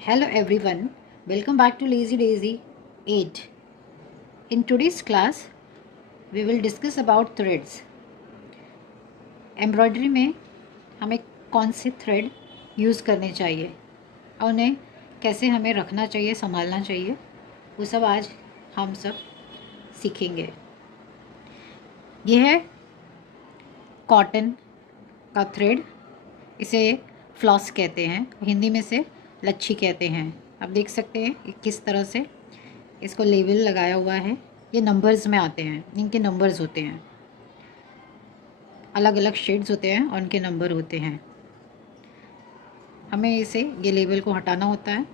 Hello everyone, welcome back to Lazy Daisy 8. In today's class, we will discuss about threads. Embroidery में हमें कौन से thread use करने चाहिए और उन्हें कैसे हमें रखना चाहिए, संभालना चाहिए, वो सब आज हम सब सीखेंगे। यह है कॉटन का थ्रेड, इसे फ्लॉस कहते हैं, हिंदी में से लच्छी कहते हैं। आप देख सकते हैं कि किस तरह से इसको लेबल लगाया हुआ है। ये नंबर्स में आते हैं, इनके नंबर्स होते हैं, अलग अलग शेड्स होते हैं और उनके नंबर होते हैं। हमें ये लेबल को हटाना होता है।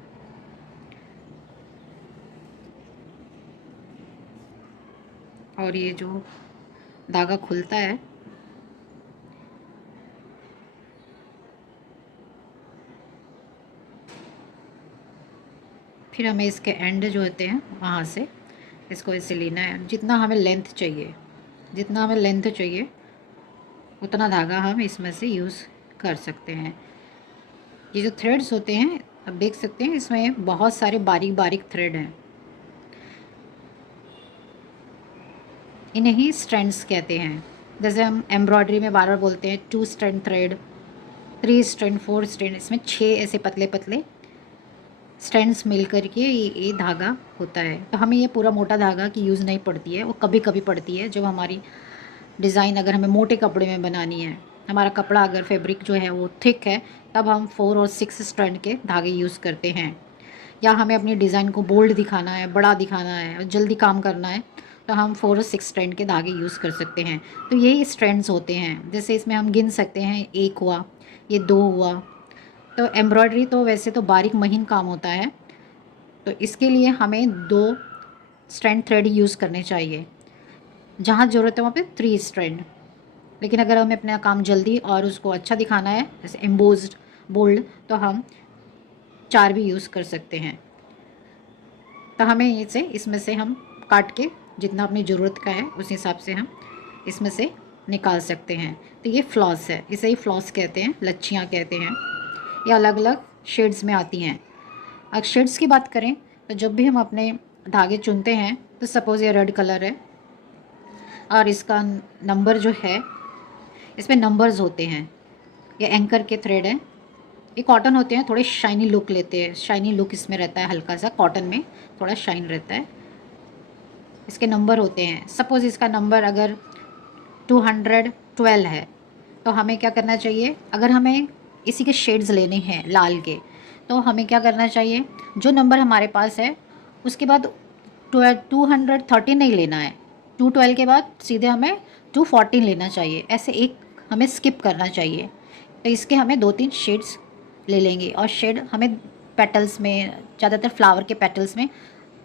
और ये जो धागा खुलता है फिर हमें इसके एंड जो होते हैं वहाँ से इसको ऐसे लेना है। जितना हमें लेंथ चाहिए उतना धागा हम इसमें से यूज़ कर सकते हैं। ये जो थ्रेड्स होते हैं आप देख सकते हैं, इसमें बहुत सारे बारीक बारीक थ्रेड हैं। इन्हें ही स्ट्रैंड्स कहते हैं। जैसे हम एम्ब्रॉयडरी में बार बार बोलते हैं 2 स्ट्रैंड थ्रेड, 3 स्ट्रैंड, 4 स्ट्रैंड, इसमें 6 ऐसे पतले पतले स्ट्रैंड्स मिल कर के ये धागा होता है। तो हमें ये पूरा मोटा धागा की यूज़ नहीं पड़ती है, वो कभी कभी पड़ती है जब हमारी डिज़ाइन अगर हमें मोटे कपड़े में बनानी है, हमारा कपड़ा अगर फैब्रिक जो है वो थिक है, तब हम 4 और 6 स्ट्रैंड के धागे यूज़ करते हैं। या हमें अपनी डिज़ाइन को बोल्ड दिखाना है, बड़ा दिखाना है और जल्दी काम करना है, तो हम 4 और 6 स्ट्रैंड के धागे यूज़ कर सकते हैं। तो यही स्ट्रैंड्स होते हैं। जैसे इसमें हम गिन सकते हैं, 1 हुआ, ये 2 हुआ। तो एम्ब्रॉयडरी तो वैसे तो बारीक महीन काम होता है, तो इसके लिए हमें 2 स्ट्रैंड थ्रेड यूज़ करने चाहिए। जहाँ ज़रूरत है वहाँ पे 3 स्ट्रैंड। लेकिन अगर हमें अपना काम जल्दी और उसको अच्छा दिखाना है, जैसे एम्बोज्ड, बोल्ड, तो हम 4 भी यूज़ कर सकते हैं। तो हमें इसमें से हम काट के जितना अपनी ज़रूरत का है उस हिसाब से हम इसमें से निकाल सकते हैं। तो ये फ्लॉस है, इसे ही फ्लॉस कहते हैं, लच्छियाँ कहते हैं। ये अलग अलग शेड्स में आती हैं। अगर शेड्स की बात करें तो जब भी हम अपने धागे चुनते हैं, तो सपोज़ ये रेड कलर है और इसका नंबर जो है, इसमें नंबर्स होते हैं। ये एंकर के थ्रेड है, ये कॉटन होते हैं, थोड़े शाइनी लुक लेते हैं। शाइनी लुक इसमें रहता है, हल्का सा कॉटन में थोड़ा शाइन रहता है। इसके नंबर होते हैं। सपोज़ इसका नंबर अगर 212 है, तो हमें क्या करना चाहिए, अगर हमें इसी के शेड्स लेने हैं लाल के, तो हमें क्या करना चाहिए, जो नंबर हमारे पास है उसके बाद 213 नहीं लेना है, 212 के बाद सीधे हमें 214 लेना चाहिए। ऐसे एक हमें स्किप करना चाहिए। तो इसके हमें 2-3 शेड्स ले लेंगे। और शेड हमें पेटल्स में, ज़्यादातर फ्लावर के पेटल्स में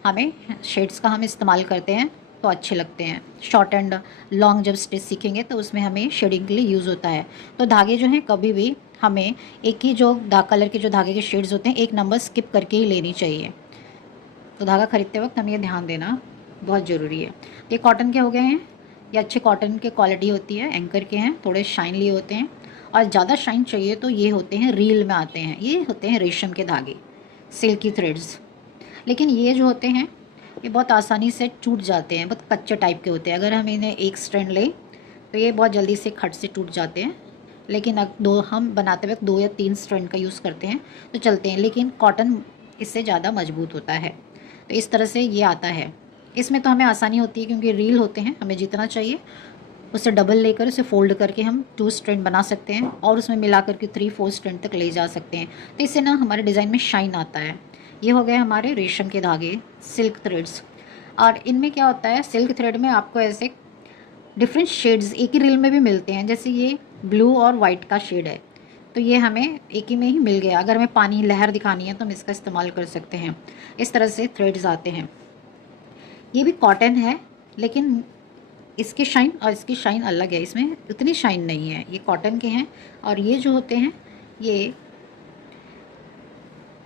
हमें शेड्स का हम इस्तेमाल करते हैं तो अच्छे लगते हैं। शॉर्ट एंड लॉन्ग जब स्टिच सीखेंगे तो उसमें हमें शेडिंग के लिए यूज़ होता है। तो धागे जो हैं कभी भी हमें एक ही जो कलर के जो धागे के शेड्स होते हैं, एक नंबर स्किप करके ही लेनी चाहिए। तो धागा खरीदते वक्त हमें ये ध्यान देना बहुत ज़रूरी है। ये कॉटन के हो गए हैं, ये अच्छे कॉटन के क्वालिटी होती है, एंकर के हैं, थोड़े शाइनली होते हैं। और ज़्यादा शाइन चाहिए तो ये होते हैं, रील में आते हैं, ये होते हैं रेशम के धागे, सिल्की थ्रेड्स। लेकिन ये जो होते हैं ये बहुत आसानी से टूट जाते हैं, बहुत कच्चे टाइप के होते हैं। अगर हम इन्हें एक स्ट्रैंड लें तो ये बहुत जल्दी से खट से टूट जाते हैं। लेकिन हम बनाते वक्त 2 या 3 स्ट्रैंड का यूज़ करते हैं तो चलते हैं। लेकिन कॉटन इससे ज़्यादा मजबूत होता है। तो इस तरह से ये आता है। इसमें तो हमें आसानी होती है क्योंकि रील होते हैं, हमें जितना चाहिए उससे डबल लेकर उसे फोल्ड करके हम 2 स्ट्रैंड बना सकते हैं और उसमें मिला करके 3-4 स्ट्रैंड तक ले जा सकते हैं। तो इससे ना हमारे डिज़ाइन में शाइन आता है। ये हो गए हमारे रेशम के धागे, सिल्क थ्रेड्स। और इनमें क्या होता है, सिल्क थ्रेड में आपको ऐसे डिफरेंट शेड्स एक ही रील में भी मिलते हैं। जैसे ये ब्लू और वाइट का शेड है, तो ये हमें एक ही में ही मिल गया। अगर हमें पानी लहर दिखानी है तो हम इसका इस्तेमाल कर सकते हैं। इस तरह से थ्रेड्स आते हैं। ये भी कॉटन है, लेकिन इसकी शाइन और इसकी शाइन अलग है, इसमें उतनी शाइन नहीं है। ये कॉटन के हैं और ये जो होते हैं ये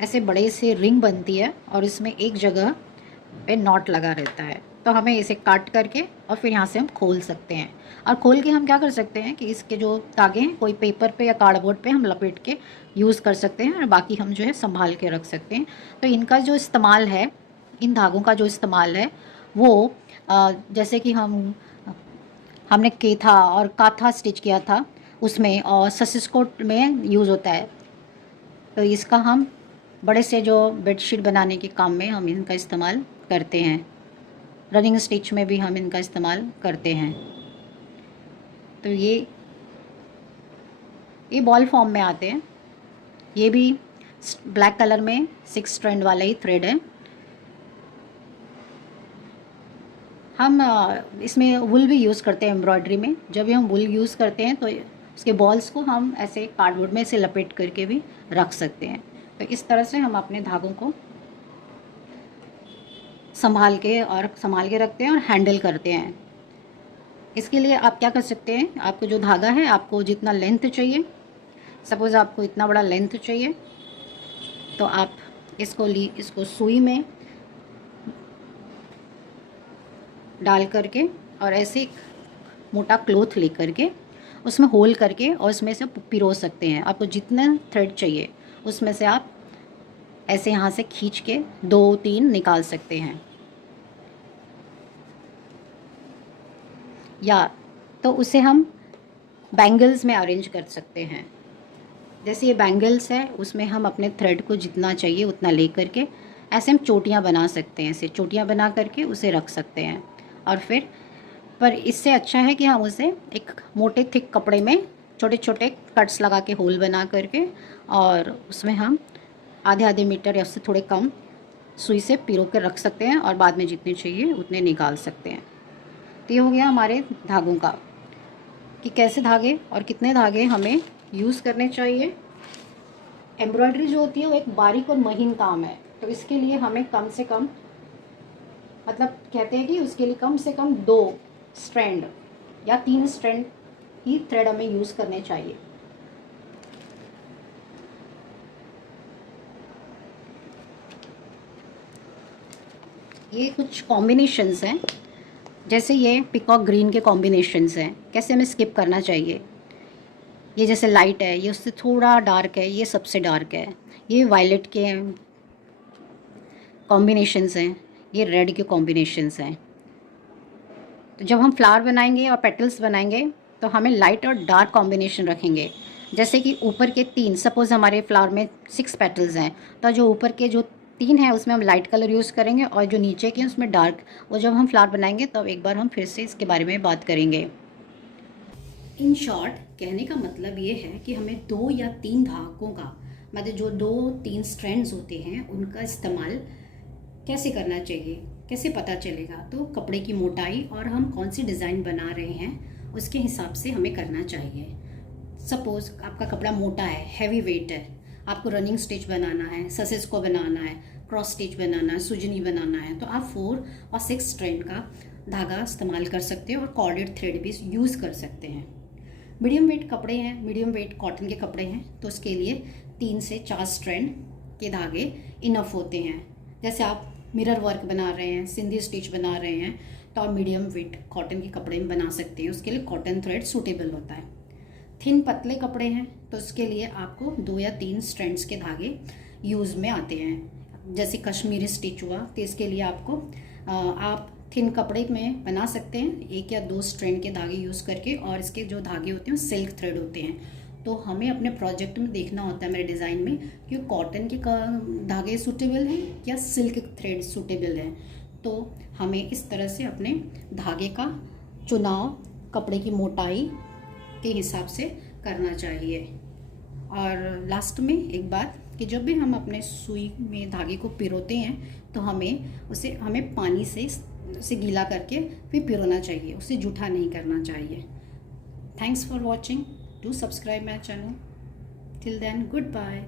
ऐसे बड़े से रिंग बनती है और इसमें एक जगह पे नॉट लगा रहता है। तो हमें इसे काट करके और फिर यहाँ से हम खोल सकते हैं। और खोल के हम क्या कर सकते हैं कि इसके जो धागे हैं कोई पेपर पे या कार्डबोर्ड पे हम लपेट के यूज़ कर सकते हैं और बाकी हम जो है संभाल के रख सकते हैं। तो इनका जो इस्तेमाल है, इन धागों का जो इस्तेमाल है वो जैसे कि हमने केथा और काथा स्टिच किया था उसमें, और ससिस्कोट में यूज़ होता है। तो इसका हम बड़े से जो बेडशीट बनाने के काम में हम इनका इस्तेमाल करते हैं। रनिंग स्टिच में भी हम इनका इस्तेमाल करते हैं। तो ये बॉल फॉर्म में आते हैं। ये भी ब्लैक कलर में 6 स्ट्रैंड वाला ही थ्रेड है। हम इसमें वुल भी यूज़ करते हैं एम्ब्रॉयडरी में। जब भी हम वुल यूज़ करते हैं तो उसके बॉल्स को हम ऐसे कार्डबोर्ड में ऐसे लपेट करके भी रख सकते हैं। तो इस तरह से हम अपने धागों को संभाल के रखते हैं और हैंडल करते हैं। इसके लिए आप क्या कर सकते हैं, आपको जो धागा है, आपको जितना लेंथ चाहिए, सपोज़ आपको इतना बड़ा लेंथ चाहिए, तो आप इसको सुई में डाल करके और ऐसे एक मोटा क्लॉथ ले करके उसमें होल करके और उसमें से पिरो सकते हैं। आपको जितना थ्रेड चाहिए उसमें से आप ऐसे यहाँ से खींच के 2-3 निकाल सकते हैं, या तो उसे हम बैंगल्स में अरेंज कर सकते हैं। जैसे ये बैंगल्स है, उसमें हम अपने थ्रेड को जितना चाहिए उतना ले करके ऐसे हम चोटियाँ बना सकते हैं। ऐसे चोटियाँ बना करके उसे रख सकते हैं। और फिर पर इससे अच्छा है कि हम उसे एक मोटे थिक कपड़े में छोटे छोटे कट्स लगा के होल बना करके और उसमें हम आधे मीटर या उससे थोड़े कम सुई से पिरो कर रख सकते हैं और बाद में जितने चाहिए उतने निकाल सकते हैं। तो ये हो गया हमारे धागों का कि कैसे धागे और कितने धागे हमें यूज़ करने चाहिए। एम्ब्रॉयडरी जो होती है वो एक बारीक और महीन काम है, तो इसके लिए हमें कम से कम, मतलब कहते हैं कि उसके लिए कम से कम 2 स्ट्रैंड या 3 स्ट्रैंड ही थ्रेड हमें यूज़ करने चाहिए। ये कुछ कॉम्बिनेशंस हैं, जैसे ये पिकॉक ग्रीन के कॉम्बिनेशंस हैं, कैसे हमें स्किप करना चाहिए। ये जैसे लाइट है, ये उससे थोड़ा डार्क है, ये सबसे डार्क है। ये वायलेट के कॉम्बिनेशंस हैं, ये रेड के कॉम्बिनेशंस हैं। तो जब हम फ्लावर बनाएंगे और पेटल्स बनाएंगे तो हमें लाइट और डार्क कॉम्बिनेशन रखेंगे। जैसे कि ऊपर के 3, सपोज़ हमारे फ्लावर में 6 पेटल्स हैं, तो जो ऊपर के जो 3 हैं उसमें हम लाइट कलर यूज़ करेंगे और जो नीचे के हैं उसमें डार्क। वो जब हम फ्लावर बनाएंगे तब एक बार हम फिर से इसके बारे में बात करेंगे। इन शॉर्ट कहने का मतलब ये है कि हमें 2 या 3 धागों का, मतलब जो 2-3 स्ट्रैंड्स होते हैं उनका इस्तेमाल कैसे करना चाहिए, कैसे पता चलेगा। तो कपड़े की मोटाई और हम कौन सी डिज़ाइन बना रहे हैं उसके हिसाब से हमें करना चाहिए। सपोज़ आपका कपड़ा मोटा है, हैवी वेट है, आपको रनिंग स्टिच बनाना है, ससेस को बनाना है, क्रॉस स्टिच बनाना है, सुजनी बनाना है, तो आप 4 और 6 स्ट्रैंड का धागा इस्तेमाल कर सकते हैं और कॉर्डेड थ्रेड भी यूज़ कर सकते हैं। मीडियम वेट कपड़े हैं, मीडियम वेट कॉटन के कपड़े हैं, तो उसके लिए 3 से 4 स्ट्रैंड के धागे इनफ होते हैं। जैसे आप मिरर वर्क बना रहे हैं, सिंधी स्टिच बना रहे हैं, तो आप मीडियम वेट कॉटन के कपड़े में बना सकते हैं। उसके लिए कॉटन थ्रेड सूटेबल होता है। थिन पतले कपड़े हैं तो उसके लिए आपको 2 या 3 स्ट्रैंड्स के धागे यूज़ में आते हैं। जैसे कश्मीरी स्टिच हुआ, तो इसके लिए आपको आप थिन कपड़े में बना सकते हैं 1 या 2 स्ट्रैंड के धागे यूज़ करके, और इसके जो धागे होते हैं सिल्क थ्रेड होते हैं। तो हमें अपने प्रोजेक्ट में देखना होता है, मेरे डिज़ाइन में, कि कॉटन के धागे सूटेबल हैं या सिल्क थ्रेड सूटेबल हैं। तो हमें इस तरह से अपने धागे का चुनाव कपड़े की मोटाई के हिसाब से करना चाहिए। और लास्ट में एक बात कि जब भी हम अपने सुई में धागे को पिरोते हैं तो हमें पानी से उसे गीला करके फिर पिरोना चाहिए, उसे जूठा नहीं करना चाहिए। Thanks for watching, do subscribe my channel. Till then, good bye.